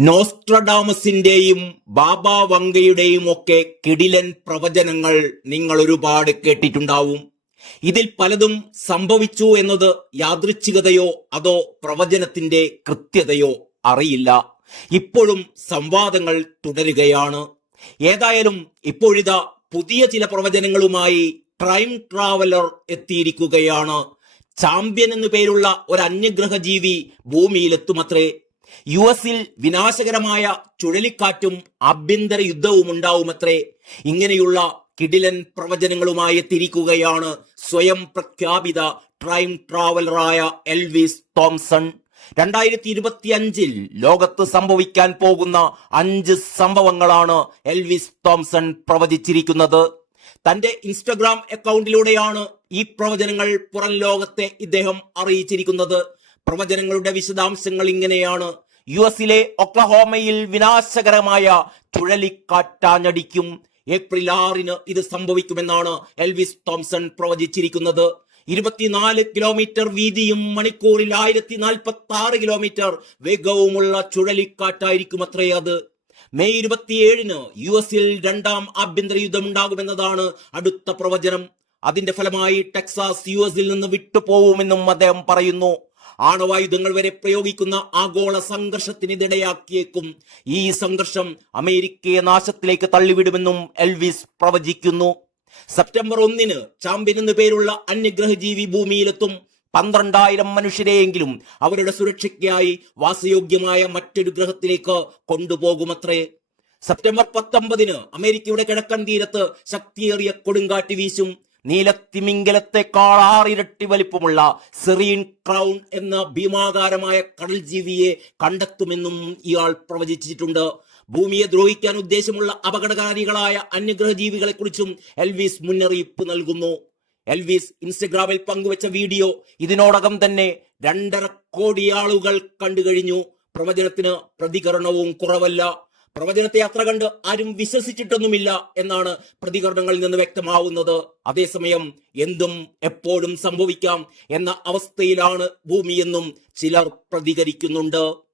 നോസ്ട്രഡാമസിന്റെയും ബാബ വങ്കയുടെയും ഒക്കെ കിടിലൻ പ്രവചനങ്ങൾ നിങ്ങൾ ഒരുപാട് കേട്ടിട്ടുണ്ടാവും. ഇതിൽ പലതും സംഭവിച്ചു എന്നത് യാദൃച്ഛികതയോ അതോ പ്രവചനത്തിന്റെ കൃത്യതയോ അറിയില്ല. ഇപ്പോഴും സംവാദങ്ങൾ തുടരുകയാണ്. ഏതായാലും ഇപ്പോഴിതാ പുതിയ ചില പ്രവചനങ്ങളുമായി ടൈം ട്രാവലർ എത്തിയിരിക്കുകയാണ്. ചാമ്പ്യൻ എന്നു പേരുള്ള ഒരു അന്യഗ്രഹ ജീവി ഭൂമിയിലെത്തുമത്രേ. യു എസിൽ വിനാശകരമായ ചുഴലിക്കാറ്റും ആഭ്യന്തര യുദ്ധവും ഉണ്ടാവുമത്രേ. ഇങ്ങനെയുള്ള കിടിലൻ പ്രവചനങ്ങളുമായി എത്തിയിരിക്കുകയാണ് സ്വയം പ്രഖ്യാപിത ടൈം ട്രാവലറായ എൽവിസ് തോംസൺ. രണ്ടായിരത്തി ഇരുപത്തി അഞ്ചിൽ ലോകത്ത് സംഭവിക്കാൻ പോകുന്ന അഞ്ച് സംഭവങ്ങളാണ് എൽവിസ് തോംസൺ പ്രവചിച്ചിരിക്കുന്നത്. തന്റെ ഇൻസ്റ്റഗ്രാം അക്കൗണ്ടിലൂടെയാണ് ഈ പ്രവചനങ്ങൾ പുറം ലോകത്തെ ഇദ്ദേഹം അറിയിച്ചിരിക്കുന്നത്. പ്രവചനങ്ങളുടെ വിശദാംശങ്ങൾ ഇങ്ങനെയാണ്. യു എസിലെ ഒക്ലഹോമയിൽ വിനാശകരമായ ചുഴലിക്കാറ്റാഞ്ഞടിക്കും ഏപ്രിൽ ആറിന് ഇത് സംഭവിക്കുമെന്നാണ് എൽവിസ് തോംസൺ പ്രവചിച്ചിരിക്കുന്നത്. ഇരുപത്തിനാല് കിലോമീറ്റർ വീതിയും മണിക്കൂറിൽ ആയിരത്തി നാൽപ്പത്തി ആറ് കിലോമീറ്റർ വേഗവുമുള്ള ചുഴലിക്കാറ്റായിരിക്കും അത്രേ അത്. മെയ് ഇരുപത്തിയേഴിന് യു എസിൽ രണ്ടാം ആഭ്യന്തര യുദ്ധം ഉണ്ടാകുമെന്നതാണ് അടുത്ത പ്രവചനം. അതിന്റെ ഫലമായി ടെക്സാസ് യു എസിൽ നിന്ന് വിട്ടുപോകുമെന്നും അദ്ദേഹം പറയുന്നു. ആണവായുധങ്ങൾ വരെ പ്രയോഗിക്കുന്ന ആഗോള സംഘർഷത്തിനിടയാക്കിയേക്കും ഈ സംഘർഷം അമേരിക്കയെ നാശത്തിലേക്ക് തള്ളിവിടുമെന്നും എൽവിസ് പ്രവചിക്കുന്നു. സെപ്റ്റംബർ ഒന്നിന് ചാമ്പ്യൻ എന്നു പേരുള്ള അന്യഗ്രഹ ജീവി ഭൂമിയിലെത്തും പന്ത്രണ്ടായിരം മനുഷ്യരെയെങ്കിലും അവരുടെ സുരക്ഷയ്ക്കായി വാസയോഗ്യമായ മറ്റൊരു ഗ്രഹത്തിലേക്ക് കൊണ്ടുപോകുമത്രേ. സെപ്റ്റംബർ പത്തൊമ്പതിന് അമേരിക്കയുടെ കിഴക്കൻ തീരത്ത് ശക്തിയേറിയ കൊടുങ്കാറ്റ് വീശും. നീലത്തിമിംഗലത്തെക്കാൾ ആറിരട്ടി വലിപ്പമുള്ള സെറീൻ ക്രൗൺ എന്ന ഭീമാകാരമായ കടൽ ജീവിയെ കണ്ടെത്തുമെന്നും ഇയാൾ പ്രവചിച്ചിട്ടുണ്ട്. ഭൂമിയെ ദ്രോഹിക്കാൻ ഉദ്ദേശമുള്ള അപകടകാരികളായ അന്യഗ്രഹ ജീവികളെ കുറിച്ചും എൽവിസ് മുന്നറിയിപ്പ് നൽകുന്നു. എൽവിസ് ഇൻസ്റ്റഗ്രാമിൽ പങ്കുവച്ച വീഡിയോ ഇതിനോടകം തന്നെ രണ്ടര കോടി ആളുകൾ കണ്ടു കഴിഞ്ഞു പ്രവചനത്തിന് പ്രതികരണവും കുറവല്ല. പ്രവചനത്തെ അത്ര കണ്ട് ആരും വിശ്വസിച്ചിട്ടൊന്നുമില്ല എന്നാണ് പ്രതികരണങ്ങളിൽ നിന്ന് വ്യക്തമാവുന്നത്. അതേസമയം എന്തും എപ്പോഴും സംഭവിക്കാം എന്ന അവസ്ഥയിലാണ് ഭൂമിയെന്നും ചിലർ പ്രതികരിക്കുന്നുണ്ട്.